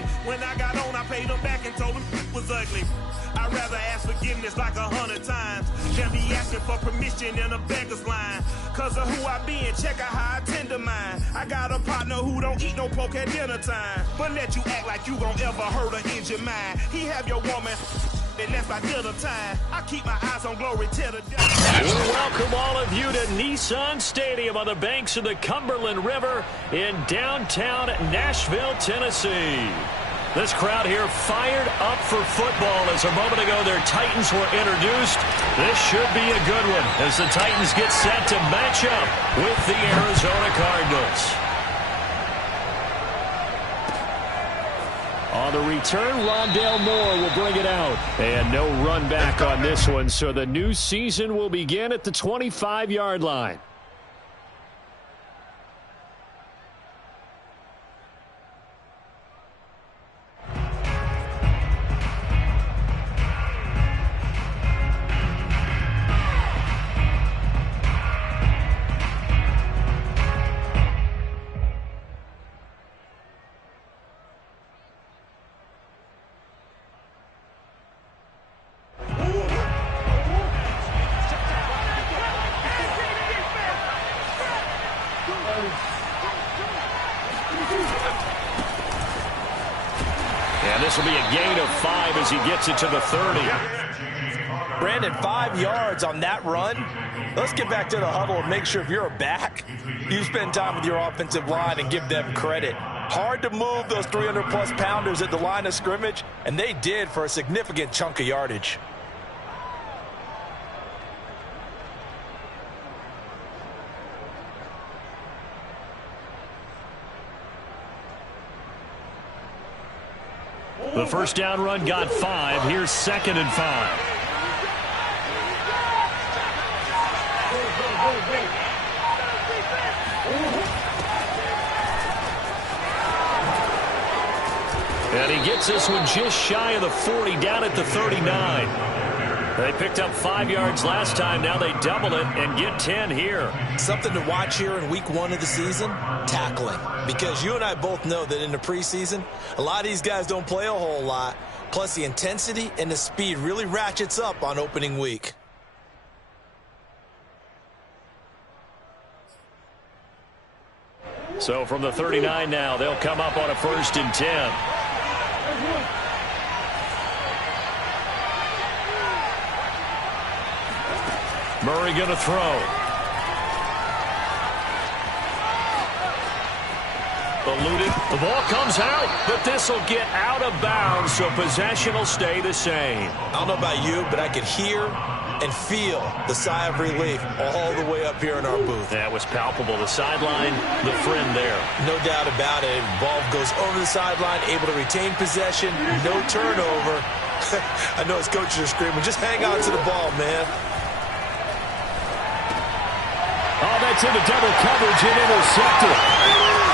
money. When I got on, I paid him back and told him it was ugly. I'd rather ask forgiveness like 100 times than be asking for permission in a beggar's line. Cause of who I be and check out how I tend to mine. I got a partner who don't eat no pork at dinner time, but let you act like you gon' ever hurt or injure mine. He have your woman, and that's by dinner time. I keep my eyes on glory till the day. We welcome all of you to Nissan Stadium on the banks of the Cumberland River in downtown Nashville, Tennessee. This crowd here fired up for football as a moment ago their Titans were introduced. This should be a good one as the Titans get set to match up with the Arizona Cardinals. On the return, Rondale Moore will bring it out. And no run back on this one, so the new season will begin at the 25-yard line. And this will be a gain of 5 as he gets it to the 30. Brandon, 5 yards on that run. Let's get back to the huddle and make sure if you're a back, you spend time with your offensive line and give them credit. Hard to move those 300-plus pounders at the line of scrimmage, and they did for a significant chunk of yardage. The first down run got 5. Here's 2nd and 5. And he gets this one just shy of the 40, down at the 39. They picked up 5 yards last time. Now they double it and get 10 here. Something to watch here in week 1 of the season, tackling. Because you and I both know that in the preseason, a lot of these guys don't play a whole lot. Plus the intensity and the speed really ratchets up on opening week. So from the 39 now, they'll come up on a 1st and 10. Murray going to throw. Eluded. The ball comes out, but this will get out of bounds, so possession will stay the same. I don't know about you, but I could hear and feel the sigh of relief all the way up here in our booth. That was palpable. The sideline, the friend there. No doubt about it. Ball goes over the sideline, able to retain possession, no turnover. I know his coaches are screaming, just hang on to the ball, man. Oh, that's into double coverage and intercepted.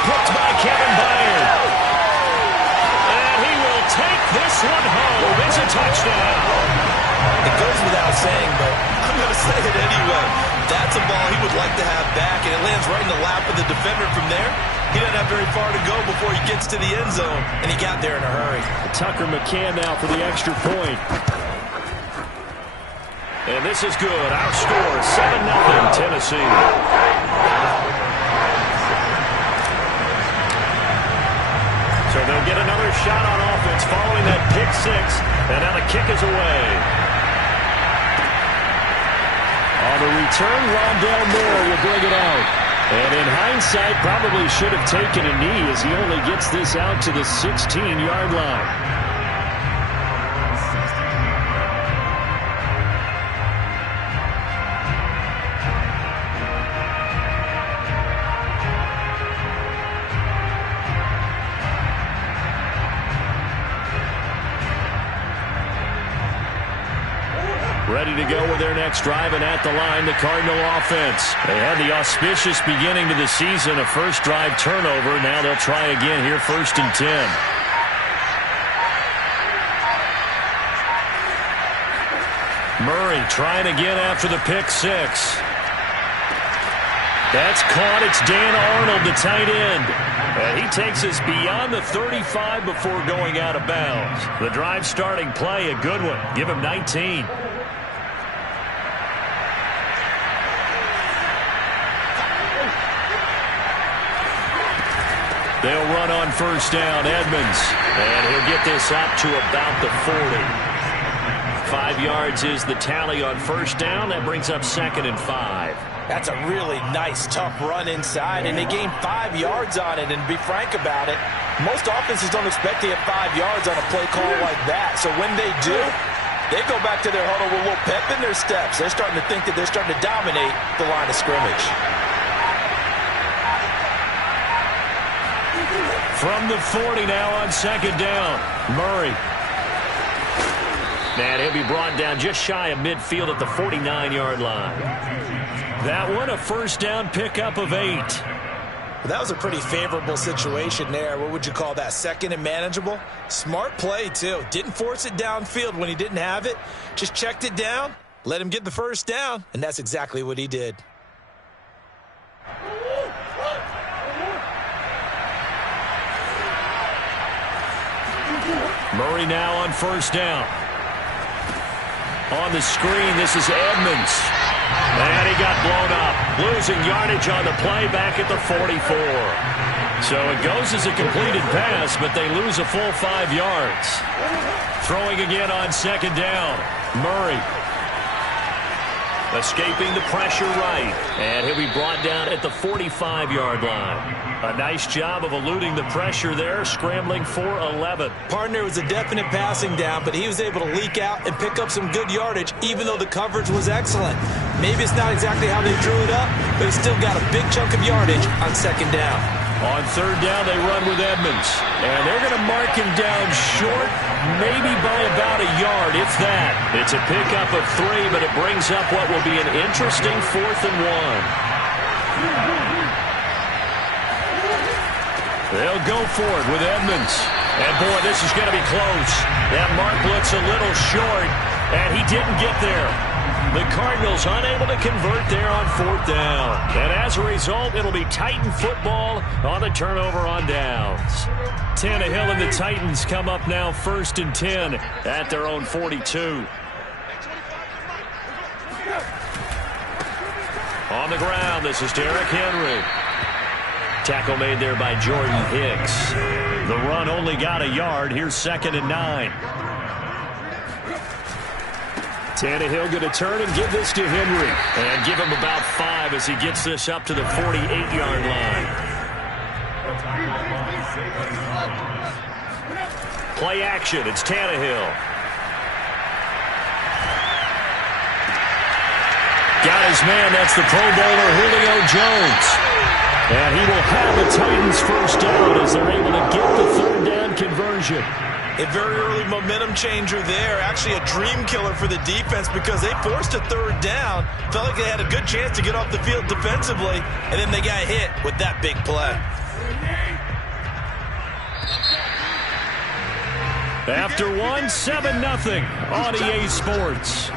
Picked by Kevin Byard. And he will take this one home. It's a touchdown. It goes without saying, but I'm going to say it anyway. That's a ball he would like to have back, and it lands right in the lap of the defender from there. He doesn't have very far to go before he gets to the end zone, and he got there in a hurry. Tucker McCann now for the extra point. And this is good. Our score, 7-0 Tennessee. So they'll get another shot on offense following that pick 6. And now the kick is away. On the return, Rondale Moore will bring it out. And in hindsight, probably should have taken a knee as he only gets this out to the 16-yard line. Ready to go with their next drive, and at the line, the Cardinal offense. They had the auspicious beginning to the season, a first drive turnover. Now they'll try again here, 1st and 10. Murray trying again after the pick 6. That's caught. It's Dan Arnold, the tight end. And he takes us beyond the 35 before going out of bounds. The drive starting play, a good one. Give him 19. They'll run on first down, Edmonds. And he'll get this up to about the 40. 5 yards is the tally on first down. That brings up 2nd and 5. That's a really nice, tough run inside, and they gained 5 yards on it. And to be frank about it, most offenses don't expect to get 5 yards on a play call like that. So when they do, they go back to their huddle with a little pep in their steps. They're starting to think that they're starting to dominate the line of scrimmage. From the 40 now on 2nd down, Murray. And he'll be brought down just shy of midfield at the 49-yard line. That one, a first down pickup of 8. Well, that was a pretty favorable situation there. What would you call that? 2nd and manageable? Smart play, too. Didn't force it downfield when he didn't have it. Just checked it down, let him get the first down, and that's exactly what he did. Murray now on first down. On the screen, this is Edmonds. And he got blown up. Losing yardage on the play back at the 44. So it goes as a completed pass, but they lose a full 5 yards. Throwing again on 2nd down. Murray. Escaping the pressure right. And he'll be brought down at the 45-yard line. A nice job of eluding the pressure there, scrambling for 11. Partner was a definite passing down, but he was able to leak out and pick up some good yardage, even though the coverage was excellent. Maybe it's not exactly how they drew it up, but he still got a big chunk of yardage on 2nd down. On 3rd down, they run with Edmonds. And they're going to mark him down short, maybe by about a yard, if that. It's a pickup of 3, but it brings up what will be an interesting 4th and 1. They'll go for it with Edmonds. And, boy, this is going to be close. That mark looks a little short, and he didn't get there. The Cardinals unable to convert there on 4th down. And as a result, it'll be Titan football on the turnover on downs. Tannehill and the Titans come up now 1st and 10 at their own 42. On the ground, this is Derrick Henry. Tackle made there by Jordan Hicks. The run only got a yard. Here's 2nd and 9. Tannehill going to turn and give this to Henry. And give him about 5 as he gets this up to the 48-yard line. Play action. It's Tannehill. Got his man. That's the Pro Bowler Julio Jones. And he will have the Titans first down as they're able to get the 3rd down conversion. A very early momentum changer there. Actually a dream killer for the defense because they forced a 3rd down. Felt like they had a good chance to get off the field defensively, and then they got hit with that big play. After 7-0 on EA Sports.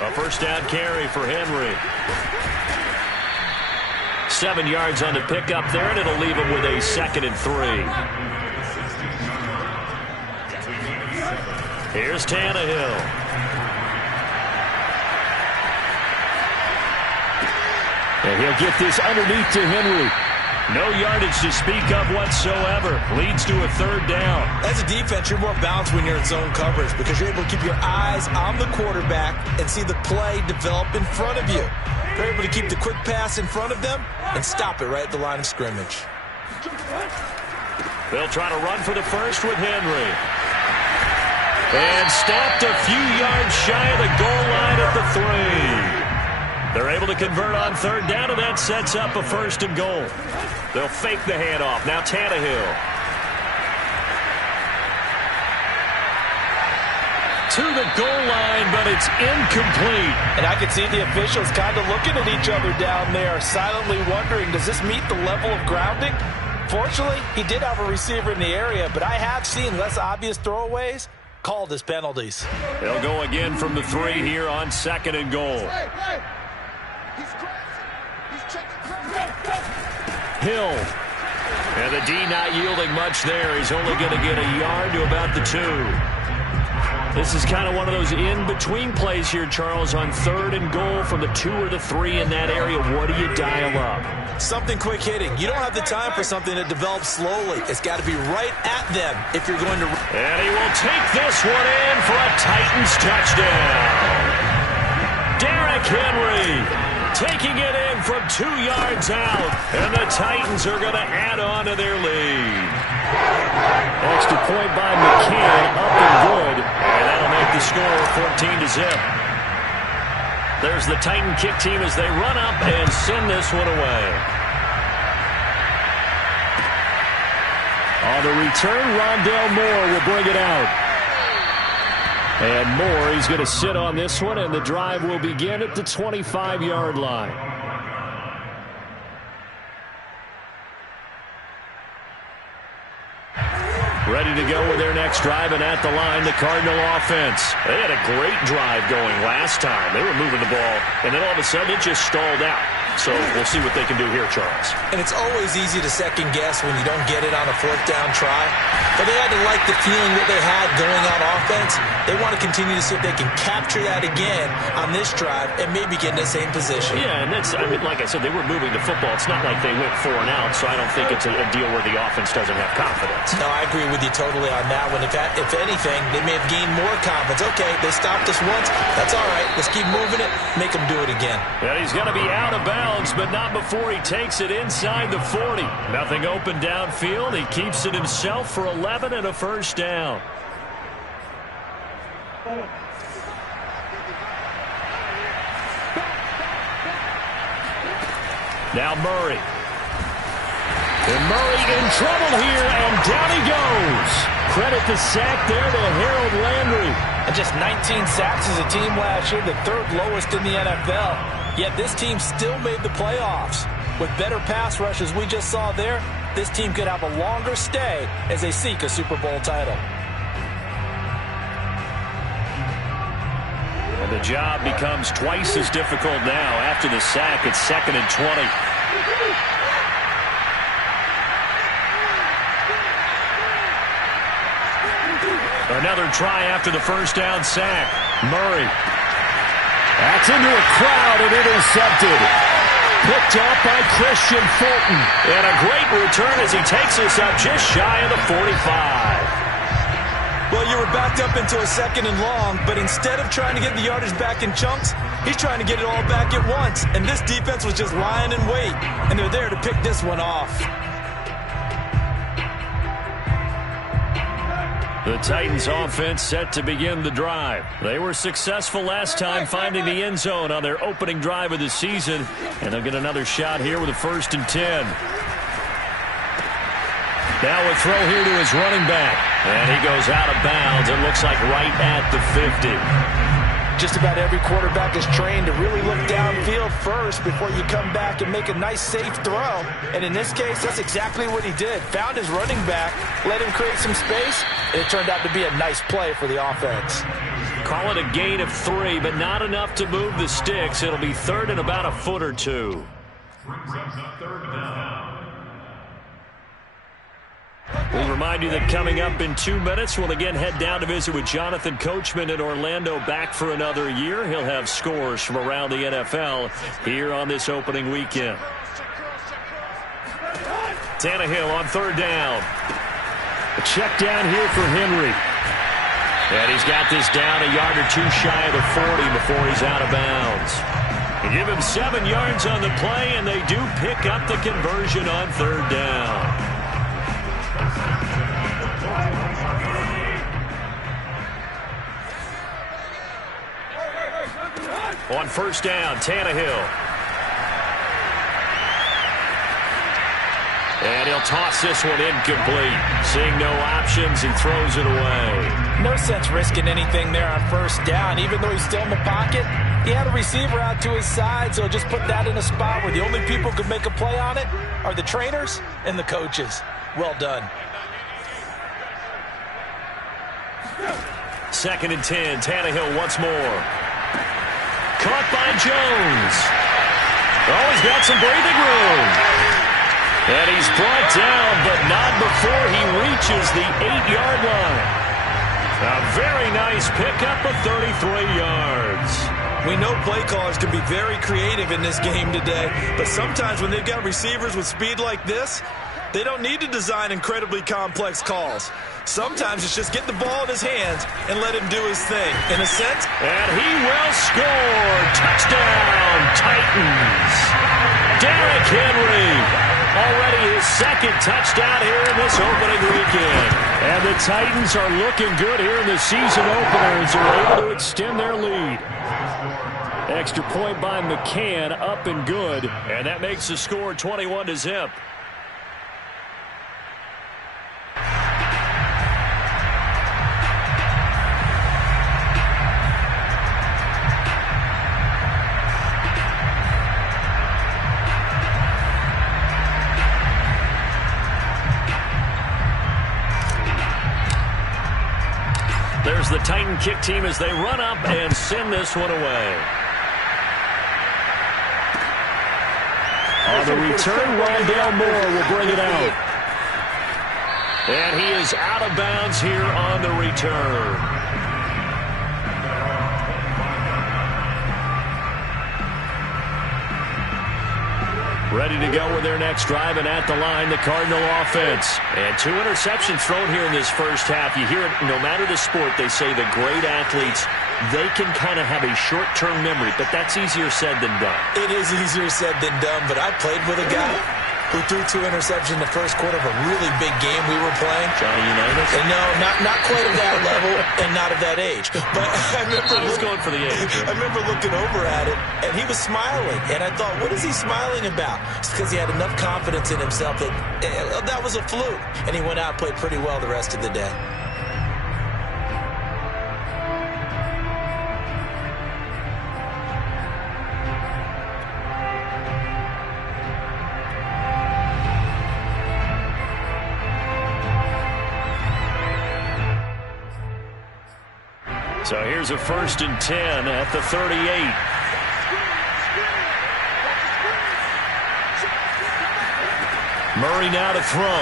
A first down carry for Henry. 7 yards on the pickup there, and it'll leave him with a 2nd and 3. Here's Tannehill. And he'll get this underneath to Henry. No yardage to speak of whatsoever. Leads to a 3rd down. As a defense, you're more balanced when you're in zone coverage because you're able to keep your eyes on the quarterback and see the play develop in front of you. You're able to keep the quick pass in front of them and stop it right at the line of scrimmage. They'll try to run for the first with Henry. And stopped a few yards shy of the goal line at the 3. They're able to convert on 3rd down, and that sets up a 1st and goal. They'll fake the handoff. Now Tannehill. to the goal line, but it's incomplete. And I can see the officials kind of looking at each other down there, silently wondering, does this meet the level of grounding? Fortunately, he did have a receiver in the area, but I have seen less obvious throwaways called as penalties. They'll go again from the 3 here on 2nd and goal. Hill. And the D not yielding much there. He's only going to get a yard to about the 2. This is kind of one of those in-between plays here, Charles, on 3rd and goal from the 2 or the 3 in that area. What do you dial up? Something quick hitting. You don't have the time for something that develops slowly. It's got to be right at them if you're going to... And he will take this one in for a Titans touchdown. Derrick Henry taking it in from 2 yards out. And the Titans are going to add on to their lead. Extra point by McCann, up and good. And that'll make the score 14-0. There's the Titan kick team as they run up and send this one away. On the return, Rondale Moore will bring it out. And Moore, he's going to sit on this one, and the drive will begin at the 25-yard line. Ready to go with their next drive, and at the line, the Cardinal offense. They had a great drive going last time. They were moving the ball, and then all of a sudden it just stalled out. So we'll see what they can do here, Charles. And it's always easy to second guess when you don't get it on a 4th down try. But they had to like the feeling that they had going on offense. They want to continue to see if they can capture that again on this drive and maybe get in the same position. Yeah, and that's, I mean, like I said, they were moving the football. It's not like they went 4 and out, so I don't think it's a deal where the offense doesn't have confidence. No, I agree with you totally on that one. If anything, they may have gained more confidence. Okay, they stopped us once. That's all right. Let's keep moving it. Make them do it again. And he's going to be out of bounds, but not before he takes it inside the 40. Nothing open downfield. He keeps it himself for 11 and a first down. Now Murray. And Murray in trouble here, and down he goes. Credit the sack there to Harold Landry. And just 19 sacks as a team last year, the 3rd lowest in the NFL. Yet this team still made the playoffs. With better pass rush as we just saw there, this team could have a longer stay as they seek a Super Bowl title. And the job becomes twice as difficult now. After the sack, it's 2nd and 20. Another try after the first down sack. Murray. That's into a crowd and intercepted. Picked up by Christian Fulton. And a great return as he takes us up just shy of the 45. Well, you were backed up into a 2nd and long, but instead of trying to get the yardage back in chunks, he's trying to get it all back at once. And this defense was just lying in wait, and they're there to pick this one off. The Titans offense set to begin the drive. They were successful last time finding the end zone on their opening drive of the season, and they'll get another shot here with a 1st and 10. Now a throw here to his running back, and he goes out of bounds. It looks like right at the 50. Just about every quarterback is trained to really look downfield first before you come back and make a nice, safe throw. And in this case, that's exactly what he did. Found his running back, let him create some space, and it turned out to be a nice play for the offense. Call it a gain of 3, but not enough to move the sticks. It'll be 3rd and about a foot or 2. We'll remind you that coming up in 2 minutes, we'll again head down to visit with Jonathan Coachman in Orlando, back for another year. He'll have scores from around the NFL here on this opening weekend. Tannehill on 3rd down. A check down here for Henry. And he's got this down a yard or 2 shy of the 40 before he's out of bounds. They give him 7 yards on the play, and they do pick up the conversion on 3rd down. On 1st down, Tannehill. And he'll toss this one incomplete. Seeing no options, he throws it away. No sense risking anything there on first down. Even though he's still in the pocket, he had a receiver out to his side, so just put that in a spot where the only people who could make a play on it are the trainers and the coaches. Well done. 2nd and 10, Tannehill once more. Caught by Jones. Oh, he's got some breathing room. And he's brought down, but not before he reaches the 8-yard line. A very nice pickup of 33 yards. We know play callers can be very creative in this game today, but sometimes when they've got receivers with speed like this, they don't need to design incredibly complex calls. Sometimes it's just get the ball in his hands and let him do his thing. In a sense. And he will score. Touchdown, Titans. Derrick Henry. Already his 2nd touchdown here in this opening weekend. And the Titans are looking good here in the season opener as they're able to extend their lead. Extra point by McCann, up and good. And that makes the score 21-0. There's the Titan kick team as they run up and send this one away. On the return, Rondale Moore will bring it out. And he is out of bounds here on the return. Ready to go with their next drive, and at the line, the Cardinal offense. And 2 interceptions thrown here in this first half. You hear it, no matter the sport, they say the great athletes, they can kind of have a short-term memory, but that's easier said than done. It is easier said than done, but I played with a guy who threw 2 interceptions in the first quarter of a really big game we were playing. Johnny Unitas? And no, not quite of that level and not of that age. But I was going for the age. I remember looking over at it, and he was smiling. And I thought, what is he smiling about? It's because he had enough confidence in himself that that was a fluke. And he went out and played pretty well the rest of the day. So here's a 1st and 10 at the 38. Murray now to throw.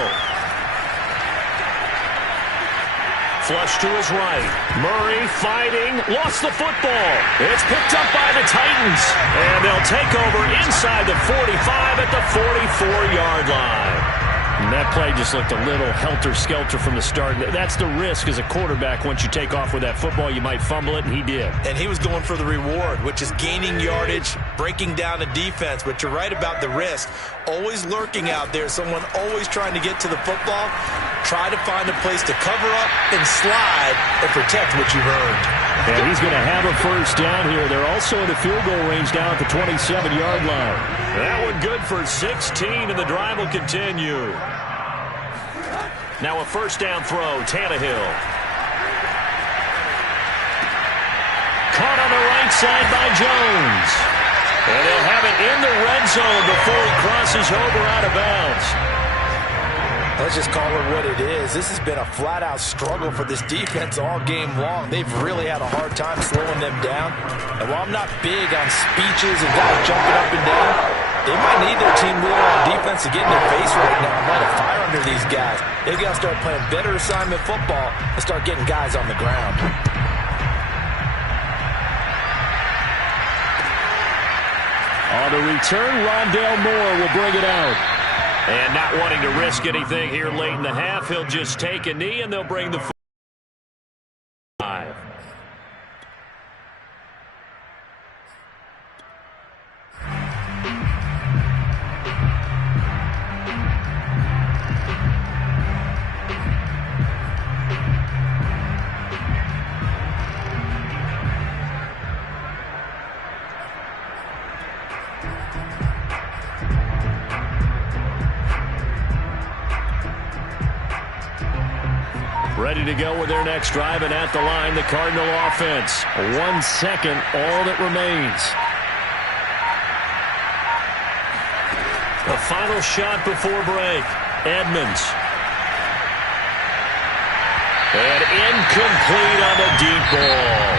Flush to his right. Murray fighting. Lost the football. It's picked up by the Titans. And they'll take over inside the 45 at the 44-yard line. And that play just looked a little helter-skelter from the start. That's the risk as a quarterback. Once you take off with that football, you might fumble it, and he did. And he was going for the reward, which is gaining yardage, breaking down the defense. But you're right about the risk. Always lurking out there, someone always trying to get to the football. Try to find a place to cover up and slide and protect what you've earned. And he's going to have a 1st down here. They're also in the field goal range down at the 27-yard line. That one good for 16, and the drive will continue. Now a 1st down throw, Tannehill. Caught on the right side by Jones. And they'll have it in the red zone before he crosses over out of bounds. Let's just call it what it is. This has been a flat-out struggle for this defense all game long. They've really had a hard time slowing them down. And while I'm not big on speeches and guys jumping up and down, they might need their team leader on defense to get in their face right now and light a fire under these guys. They've got to start playing better assignment football and start getting guys on the ground. On the return, Rondale Moore will bring it out. And not wanting to risk anything here late in the half, he'll just take a knee, and they'll bring the 5. ready to go with their next drive, and at the line, the Cardinal offense. 1 second, all that remains. The final shot before break. Edmonds. And incomplete on the deep ball.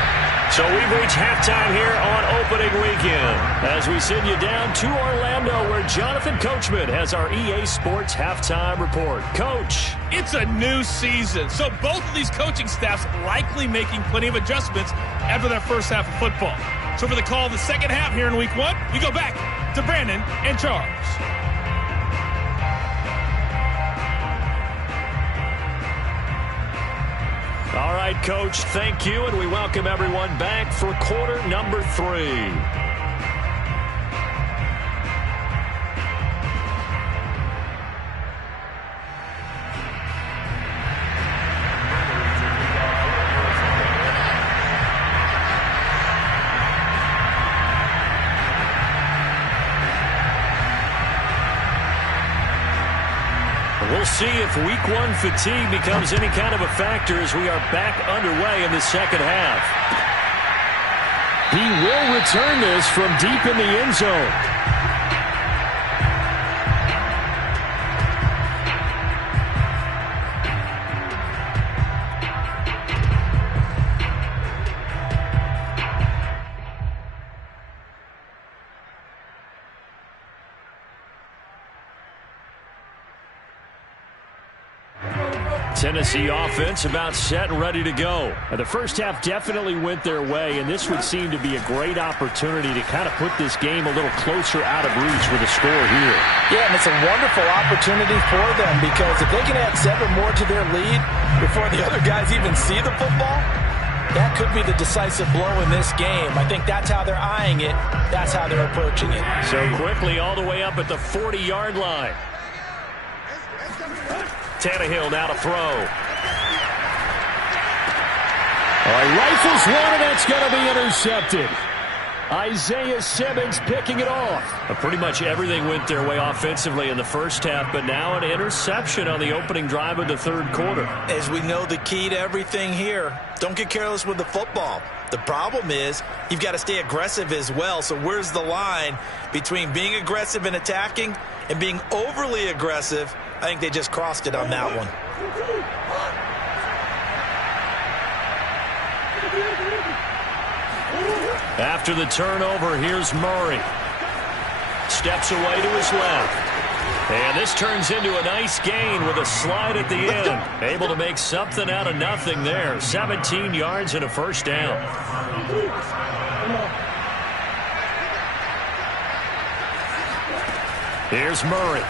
So we've reached halftime here on opening weekend as we send you down to Orlando, where Jonathan Coachman has our EA Sports halftime report. Coach. It's a new season, so both of these coaching staffs likely making plenty of adjustments after their first half of football. So for the call of the second half here in week 1, we go back to Brandon and Charles. All right, Coach, thank you, and we welcome everyone back for quarter number 3. We'll see if week 1 fatigue becomes any kind of a factor as we are back underway in the second half. He will return this from deep in the end zone. Tennessee offense about set and ready to go. Now, the first half definitely went their way, and this would seem to be a great opportunity to kind of put this game a little closer out of reach with a score here. Yeah, and it's a wonderful opportunity for them because if they can add 7 more to their lead before the other guys even see the football, that could be the decisive blow in this game. I think that's how they're eyeing it. That's how they're approaching it. So quickly all the way up at the 40-yard line. Tannehill now to throw. All right, rifles one, and that's going to be intercepted. Isaiah Simmons picking it off. Pretty much everything went their way offensively in the first half, but now an interception on the opening drive of the third quarter. As we know, the key to everything here, don't get careless with the football. The problem is you've got to stay aggressive as well. So where's the line between being aggressive and attacking and being overly aggressive? I think they just crossed it on that one. After the turnover, here's Murray. Steps away to his left. And this turns into a nice gain with a slide at the end. Able to make something out of nothing there. 17 yards and a first down. Here's Murray.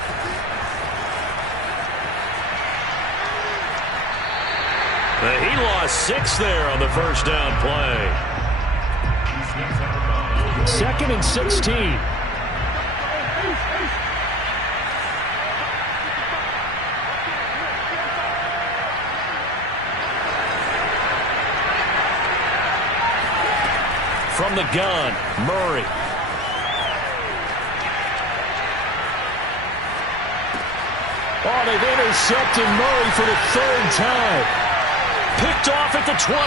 He lost 6 there on the first down play. 2nd and 16. From the gun, Murray. Oh, they've intercepted Murray for the 3rd time. Picked off at the 21.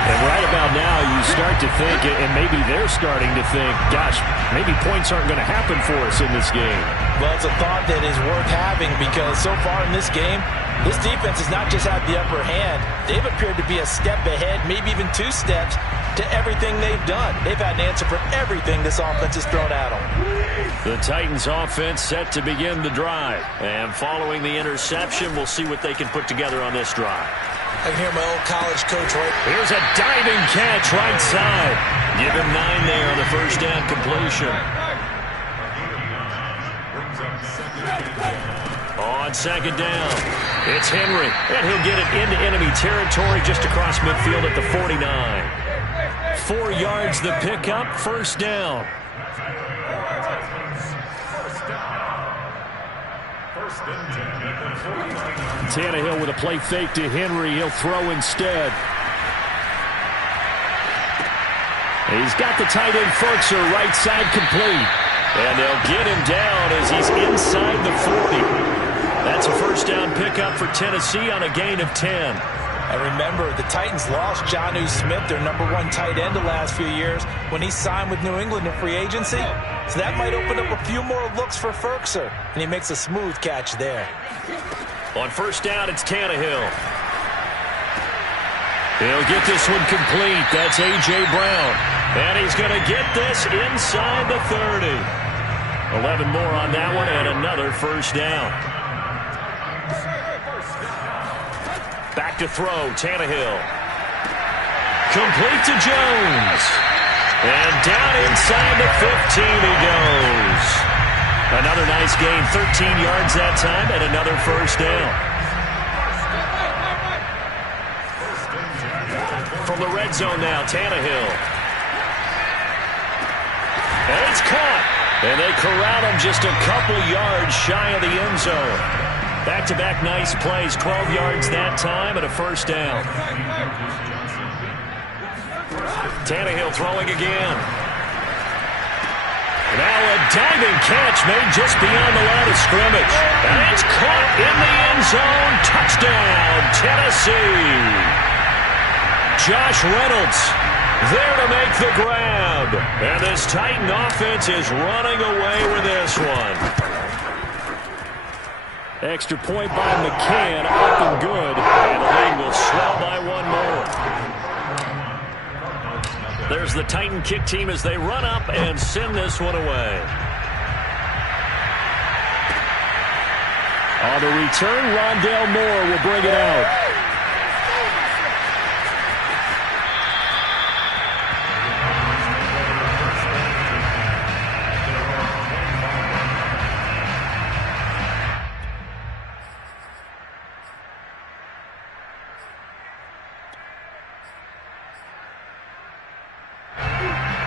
And right about now, you start to think, and maybe they're starting to think, gosh, maybe points aren't going to happen for us in this game. Well, it's a thought that is worth having because so far in this game, this defense has not just had the upper hand. They've appeared to be a step ahead, maybe even 2 steps to everything they've done. They've had an answer for everything this offense has thrown at them. The Titans offense set to begin the drive. And following the interception, we'll see what they can put together on this drive. I can hear my old college coach right. Here's a diving catch right side. Give him 9 there on the first down completion. On second down, it's Henry. And he'll get it into enemy territory just across midfield at the 49. 4 yards the pickup, first down. Tannehill with a play fake to Henry. He'll throw instead. He's got the tight end Ferkser right side complete. And they'll get him down as he's inside the 40. That's a first down pickup for Tennessee on a gain of 10. And remember, the Titans lost Jonnu Smith, their #1 tight end the last few years, when he signed with New England in free agency. So that might open up a few more looks for Ferkser, and he makes a smooth catch there. On first down, it's Tannehill. He'll get this one complete. That's A.J. Brown. And he's going to get this inside the 30. 11 more on that one and another first down. Back to throw, Tannehill. Complete to Jones. And down inside the 15 he goes. Another nice gain, 13 yards that time, and another first down. From the red zone now, Tannehill. And it's caught. And they corral him just a couple yards shy of the end zone. Back-to-back nice plays, 12 yards that time, and a first down. Tannehill throwing again. Now a diving catch made just beyond the line of scrimmage. And it's caught in the end zone. Touchdown, Tennessee. Josh Reynolds there to make the grab. And this Titan offense is running away with this one. Extra point by McCann, up and good. And the lead will swell by one more. There's the Titan kick team as they run up and send this one away. On the return, Rondale Moore will bring it out.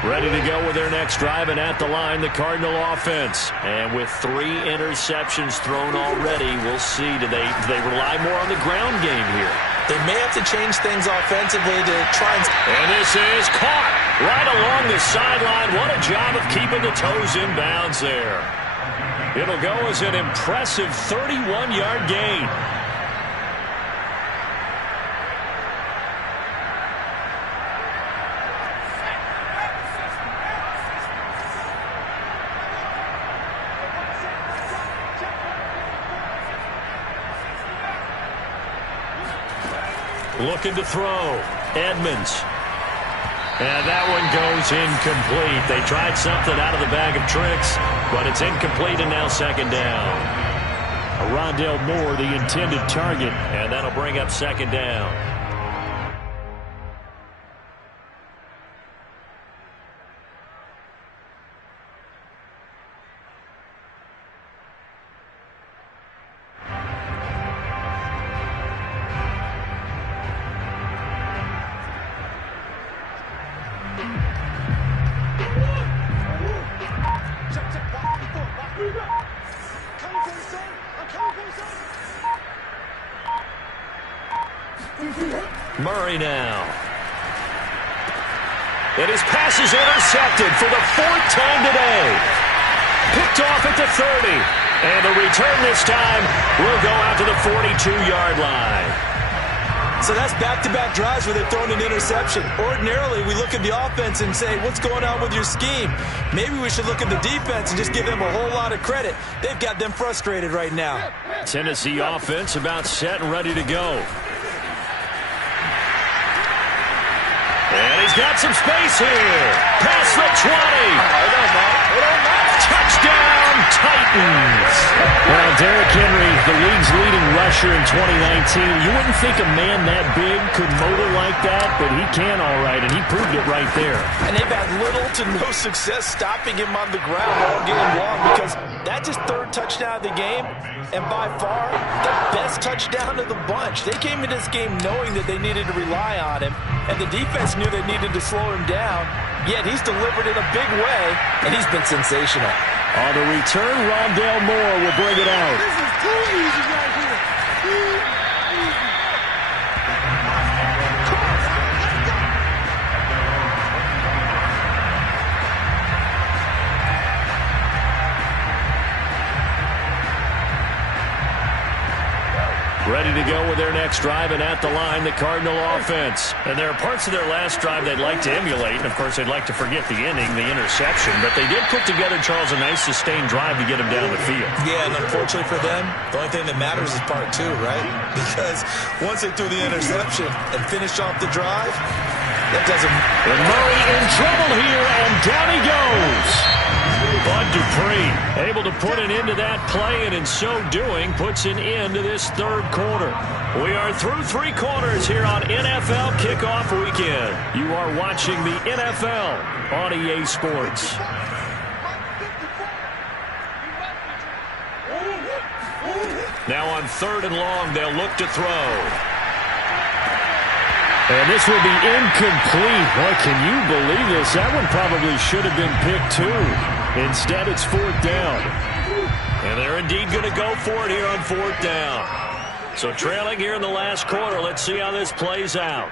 Ready to go with their next drive, and at the line, the Cardinal offense. And with 3 interceptions thrown already, we'll see. Do they rely more on the ground game here? They may have to change things offensively to try and this is caught right along the sideline. What a job of keeping the toes in bounds there. It'll go as an impressive 31-yard gain. Looking to throw. Edmonds. And that one goes incomplete. They tried something out of the bag of tricks, but it's incomplete and now second down. Rondale Moore, the intended target, and that'll bring up second down. Murray now. And his pass is intercepted for the 4th time today. Picked off at the 30. And the return this time will go out to the 42-yard line. So that's back-to-back drives where they've thrown an interception. Ordinarily, we look at the offense and say, what's going on with your scheme? Maybe we should look at the defense and just give them a whole lot of credit. They've got them frustrated right now. Tennessee offense about set and ready to go. And he's got some space here. Past the 20. Touchdown, Titans. Well, Derrick Henry, the league's leading rusher in 2019. You wouldn't think a man that big could motor like that, but he can all right, and he proved it right there. And they've had little to no success stopping him on the ground all game long because that's his 3rd touchdown of the game, and by far the best touchdown of the bunch. They came into this game knowing that they needed to rely on him, and the defense knew they needed to slow him down, yet he's delivered in a big way, and he's been sensational. On the return, Rondale Moore will bring it out. This is too easy right here. Too easy. Ready to go with their next drive, and at the line, the Cardinal offense. And there are parts of their last drive they'd like to emulate, and of course they'd like to forget the ending, the interception, but they did put together, Charles, a nice sustained drive to get them down the field. Yeah, and unfortunately for them, the only thing that matters is part two, right? Because once they threw the interception and finished off the drive, that doesn't... And Murray in trouble here, and down he goes. Bud Dupree able to put an end to that play, and in so doing puts an end to this third quarter. We are through three quarters here on NFL Kickoff Weekend. You are watching the NFL on EA Sports. Now on 3rd and long, they'll look to throw. And this will be incomplete. Boy, can you believe this? That one probably should have been picked too. Instead, it's 4th down. And they're indeed going to go for it here on 4th down. So trailing here in the last quarter. Let's see how this plays out.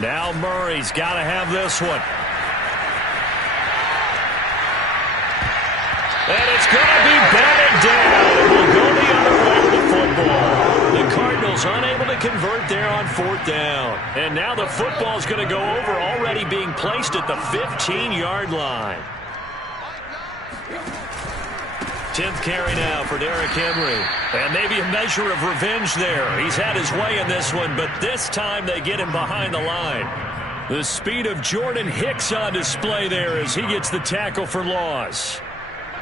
Now Murray's got to have this one. And it's going to be batted down. It will go the other way with the football. The Cardinals unable to convert there on 4th down. And now the football's going to go over, already being placed at the 15-yard line. 10th carry now for Derrick Henry. And maybe a measure of revenge there. He's had his way in this one, but this time they get him behind the line. The speed of Jordan Hicks on display there as he gets the tackle for loss.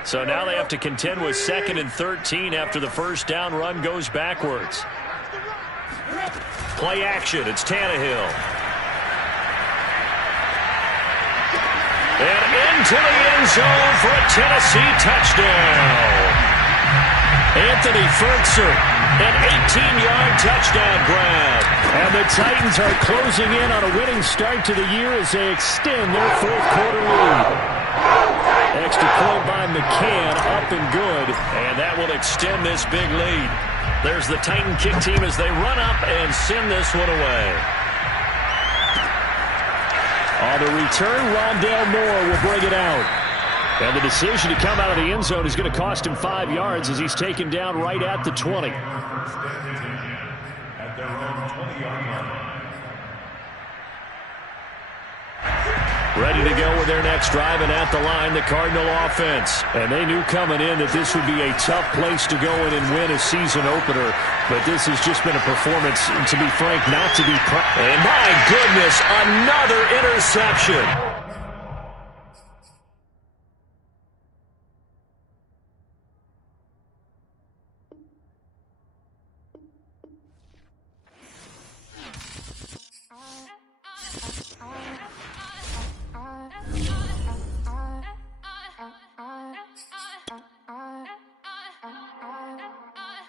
So now they have to contend with 2nd and 13 after the first down run goes backwards. Play action. It's Tannehill. And into the end zone for a Tennessee touchdown. Anthony Fertzer, an 18-yard touchdown grab. And the Titans are closing in on a winning start to the year as they extend their 4th quarter lead. Extra point by McCann, up and good, and that will extend this big lead. There's the Titan kick team as they run up and send this one away. On the return, Rondale Moore will bring it out. And the decision to come out of the end zone is going to cost him 5 yards as he's taken down right at the 20. At their own 20-yard line. Ready to go with their next drive, and at the line, the Cardinal offense. And they knew coming in that this would be a tough place to go in and win a season opener. But this has just been a performance, to be frank, not to be proud. And my goodness, another interception.